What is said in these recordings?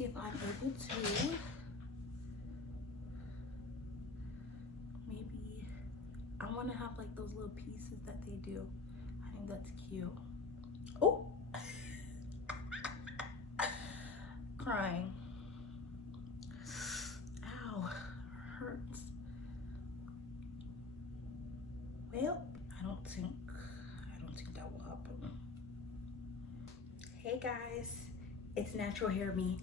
see if I'm able to. Maybe I want to have like those little pieces that they do. I think that's cute. Oh, crying. Ow, hurts. Well, I don't think that will happen. Hey guys, it's natural hair me.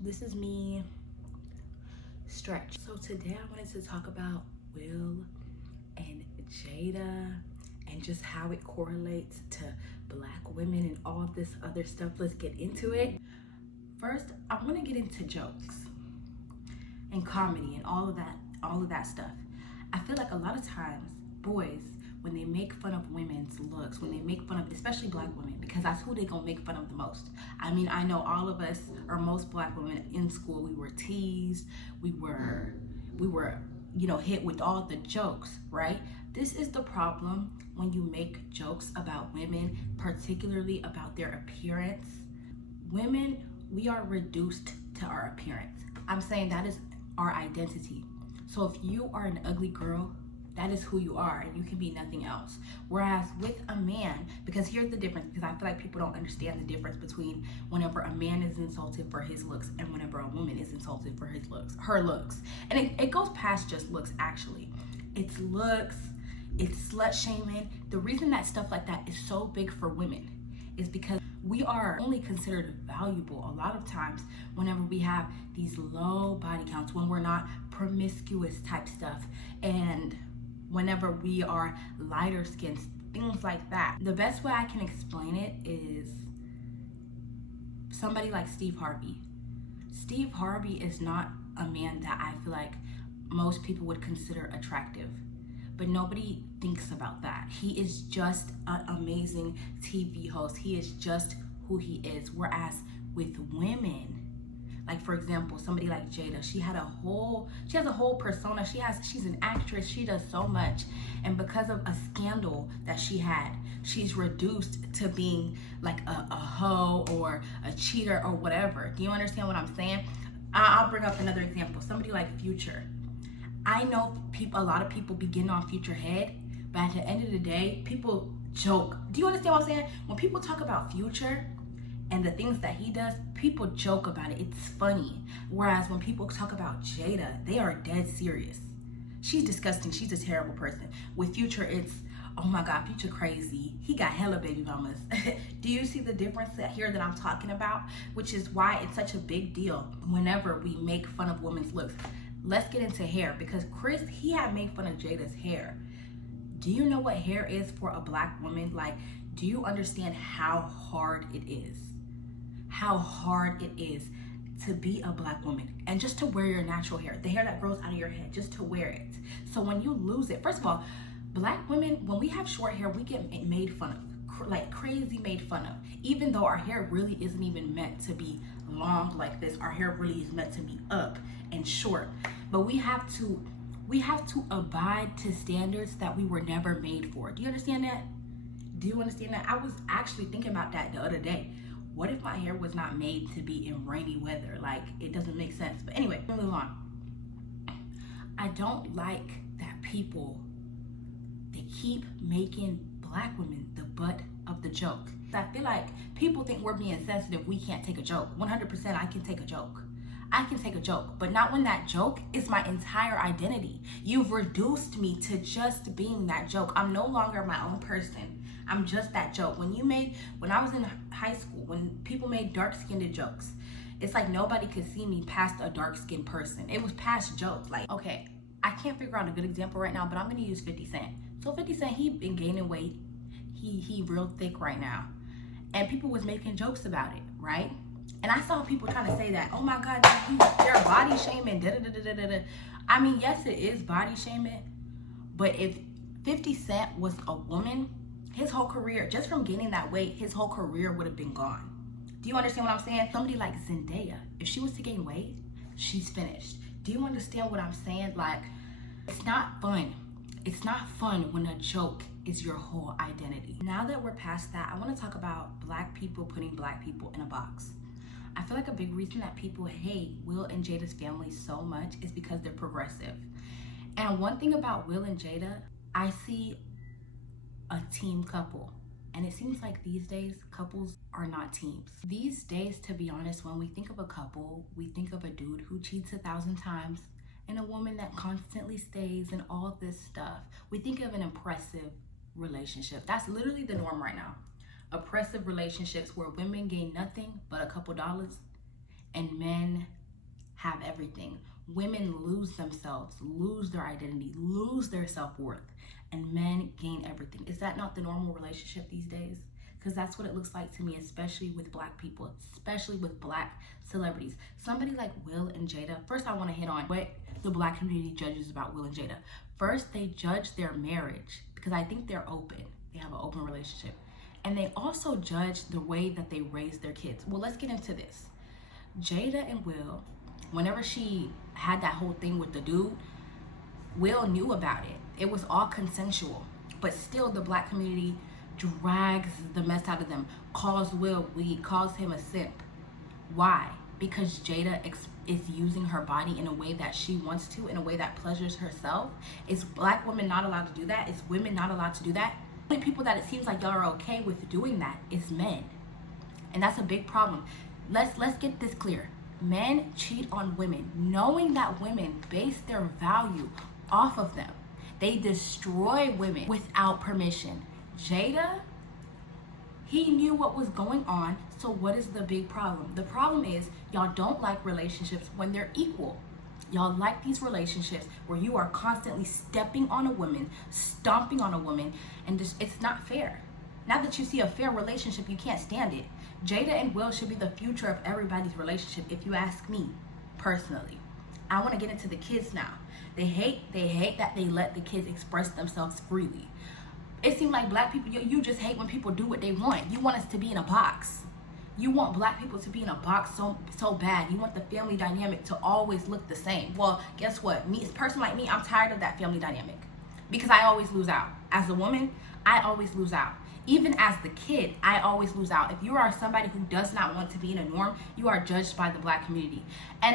This is me stretch. So today I wanted to talk about Will and Jada and just how it correlates to Black women and all of this other stuff. Let's get into it. First, I want to get into jokes and comedy and all of that stuff. I feel like a lot of times boys, when they make fun of women's looks, when they make fun of, especially Black women, because that's who they gonna make fun of the most. I mean, I know all of us, or most Black women in school, we were teased, we were, you know, hit with all the jokes, right? This is the problem when you make jokes about women, particularly about their appearance. Women, we are reduced to our appearance. I'm saying that is our identity. So if you are an ugly girl, that is who you are, and you can be nothing else. Whereas with a man, because here's the difference, because I feel like people don't understand the difference between whenever a man is insulted for his looks and whenever a woman is insulted for his looks, her looks. And it goes past just looks, actually. It's looks, it's slut shaming. The reason that stuff like that is so big for women is because we are only considered valuable a lot of times whenever we have these low body counts, when we're not promiscuous type stuff, and whenever we are lighter skinned, things like that. The best way I can explain it is somebody like Steve Harvey. Steve Harvey is not a man that I feel like most people would consider attractive, but nobody thinks about that. He is just an amazing TV host. He is just who he is. Whereas with women, like for example, somebody like Jada, she has a whole persona. She's an actress, she does so much. And because of a scandal that she had, she's reduced to being like a hoe or a cheater or whatever. Do you understand what I'm saying? I'll bring up another example. Somebody like Future. I know a lot of people be getting on Future head, but at the end of the day, people joke. Do you understand what I'm saying? When people talk about Future and the things that he does, people joke about it. It's funny. Whereas when people talk about Jada, they are dead serious. She's disgusting. She's a terrible person. With Future, it's, oh my God, Future crazy. He got hella baby mamas. Do you see the difference here that I'm talking about? Which is why it's such a big deal whenever we make fun of women's looks. Let's get into hair, because Chris, he had made fun of Jada's hair. Do you know what hair is for a Black woman? Like, do you understand how hard it is? How hard it is to be a Black woman and just to wear your natural hair, the hair that grows out of your head, just to wear it. So when you lose it, first of all, Black women, when we have short hair, we get made fun of, like crazy made fun of. Even though our hair really isn't even meant to be long like this, our hair really is meant to be up and short. But we have to abide to standards that we were never made for. Do you understand that? Do you understand that? I was actually thinking about that the other day. What if my hair was not made to be in rainy weather? Like, it doesn't make sense. But anyway, move on. I don't like that people, they keep making Black women the butt of the joke. I feel like people think we're being sensitive. We can't take a joke. 100% I can take a joke. I can take a joke, but not when that joke is my entire identity. You've reduced me to just being that joke. I'm no longer my own person. I'm just that joke. When I was in high school, when people made dark-skinned jokes, it's like nobody could see me past a dark-skinned person. It was past jokes. Like, okay, I can't figure out a good example right now, but I'm gonna use 50 Cent. So 50 Cent, he been gaining weight. He real thick right now. And people was making jokes about it, right? And I saw people trying to say that, oh my God, they're body shaming, da-da-da-da-da-da. I mean, yes, it is body shaming, but if 50 Cent was a woman, his whole career, just from gaining that weight, his whole career would have been gone. Do you understand what I'm saying? Somebody like Zendaya, if she was to gain weight, she's finished. Do you understand what I'm saying? Like, it's not fun. It's not fun when a joke is your whole identity. Now that we're past that, I want to talk about Black people putting Black people in a box. I feel like a big reason that people hate Will and Jada's family so much is because they're progressive. And one thing about Will and Jada, I see a team couple. And it seems like these days, couples are not teams. These days, to be honest, when we think of a couple, we think of a dude who cheats 1,000 times and a woman that constantly stays and all this stuff. We think of an oppressive relationship. That's literally the norm right now. Oppressive relationships where women gain nothing but a couple dollars and men have everything. Women lose themselves, lose their identity, lose their self-worth, and men gain everything. Is that not the normal relationship these days? Because that's what it looks like to me, especially with Black people, especially with Black celebrities. Somebody like Will and Jada, first I want to hit on what the Black community judges about Will and Jada. First, they judge their marriage because I think they're open. They have an open relationship. And they also judge the way that they raise their kids. Well, let's get into this. Jada and Will, whenever she had that whole thing with the dude, Will knew about it. It was all consensual, but still the Black community drags the mess out of them, calls Will weak, calls him a simp. Why? Because Jada is using her body in a way that she wants to, in a way that pleasures herself. Is Black women not allowed to do that? Is women not allowed to do that? The only people that it seems like y'all are okay with doing that is men. And that's a big problem. Let's get this clear. Men cheat on women, knowing that women base their value off of them. They destroy women without permission. Jada, he knew what was going on, so what is the big problem? The problem is y'all don't like relationships when they're equal. Y'all like these relationships where you are constantly stepping on a woman, stomping on a woman, and it's not fair. Now that you see a fair relationship, you can't stand it. Jada and Will should be the future of everybody's relationship, if you ask me personally. I want to get into the kids now. They hate that they let the kids express themselves freely. It seems like Black people, you just hate when people do what they want. You want us to be in a box. You want Black people to be in a box so bad. You want the family dynamic to always look the same. Well, guess what? Me, a person like me, I'm tired of that family dynamic because I always lose out. As a woman, I always lose out. Even as the kid, I always lose out. If you are somebody who does not want to be in a norm, you are judged by the Black community. And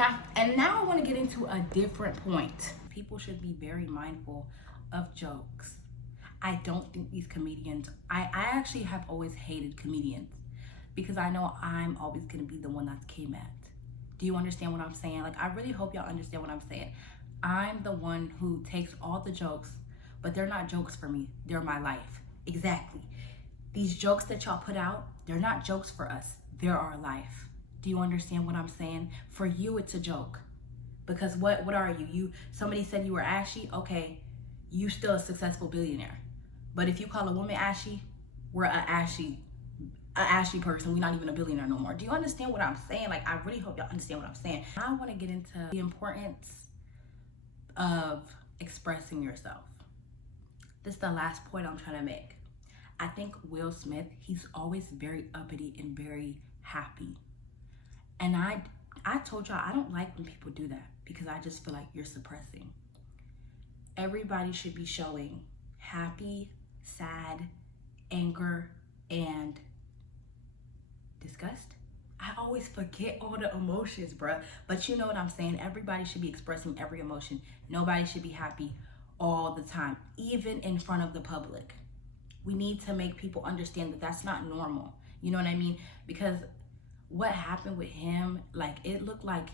now I want to get into a different point. People should be very mindful of jokes. I don't think these comedians, I actually have always hated comedians because I know I'm always going to be the one that's came at. Do you understand what I'm saying? Like, I really hope y'all understand what I'm saying. I'm the one who takes all the jokes, but they're not jokes for me. They're my life. Exactly. These jokes that y'all put out, they're not jokes for us. They're our life. Do you understand what I'm saying? For you, it's a joke. Because what are you? Somebody said you were ashy. Okay, you still a successful billionaire. But if you call a woman ashy, we're an ashy person. We're not even a billionaire no more. Do you understand what I'm saying? Like, I really hope y'all understand what I'm saying. I want to get into the importance of expressing yourself. This is the last point I'm trying to make. I think Will Smith, he's always very uppity and very happy. And I told y'all, I don't like when people do that because I just feel like you're suppressing. Everybody should be showing happy, sad, anger, and disgust. I always forget all the emotions, bruh. But you know what I'm saying? Everybody should be expressing every emotion. Nobody should be happy all the time, even in front of the public. We need to make people understand that that's not normal. You know what I mean? Because what happened with him, like, it looked like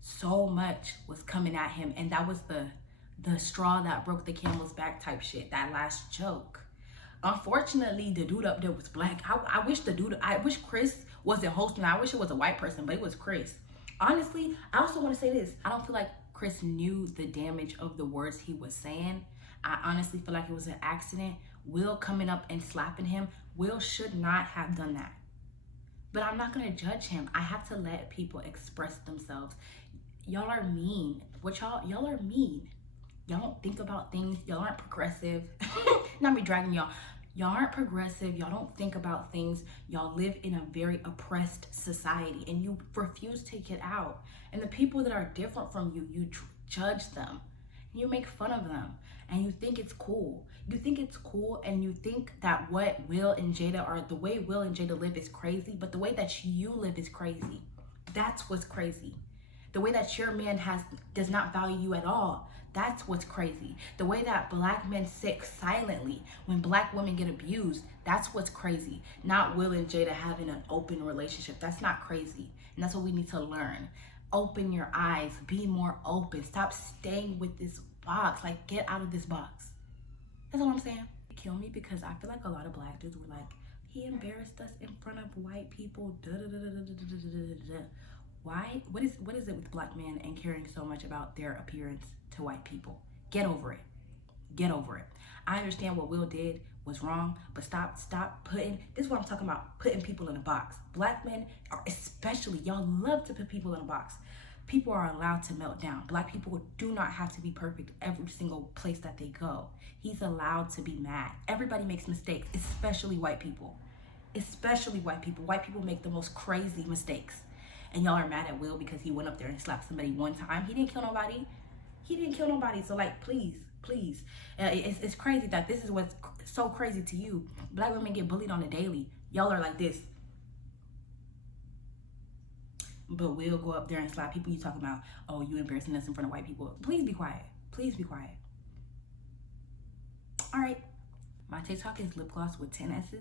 so much was coming at him, and that was the straw that broke the camel's back type shit, that last joke. Unfortunately, the dude up there was Black. I wish Chris wasn't hosting. I wish it was a white person, but it was Chris. Honestly, I also want to say this. I don't feel like Chris knew the damage of the words he was saying. I honestly feel like it was an accident. Will coming up and slapping him, Will should not have done that. But I'm not gonna judge him. I have to let people express themselves. Y'all are mean. Y'all are mean. Y'all don't think about things. Y'all aren't progressive. Not me dragging y'all. Y'all aren't progressive. Y'all don't think about things. Y'all live in a very oppressed society and you refuse to get out. And the people that are different from you, you judge them. You make fun of them and you think it's cool. You think it's cool and you think that what Will and Jada are, the way Will and Jada live is crazy, but the way that you live is crazy. That's what's crazy. The way that your man does not value you at all. That's what's crazy. The way that black men sit silently when black women get abused, that's what's crazy. Not Will and Jada having an open relationship. That's not crazy. And that's what we need to learn. Open your eyes, be more open. Stop staying with this box. Like, get out of this box. That's all I'm saying. It killed me because I feel like a lot of black dudes were like, he embarrassed us in front of white people. Why? What is it with black men and caring so much about their appearance to white people? Get over it. Get over it. I understand what Will did was wrong, but stop putting, this is what I'm talking about, putting people in a box. Black men are especially, y'all love to put people in a box. People are allowed to melt down. Black people do not have to be perfect every single place that they go. He's allowed to be mad. Everybody makes mistakes, especially white people. Especially white people. White people make the most crazy mistakes. And y'all are mad at Will because he went up there and slapped somebody one time. He didn't kill nobody. He didn't kill nobody. So like, please. It's crazy that this is what's so crazy to you. Black women get bullied on a daily. Y'all are like this. But Will go up there and slap people. You talking about, oh, you embarrassing us in front of white people. Please be quiet. Please be quiet. All right. My TikTok is lip gloss with 10 S's.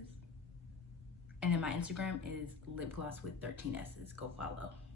And then my Instagram is lip gloss with 13 S's. Go follow.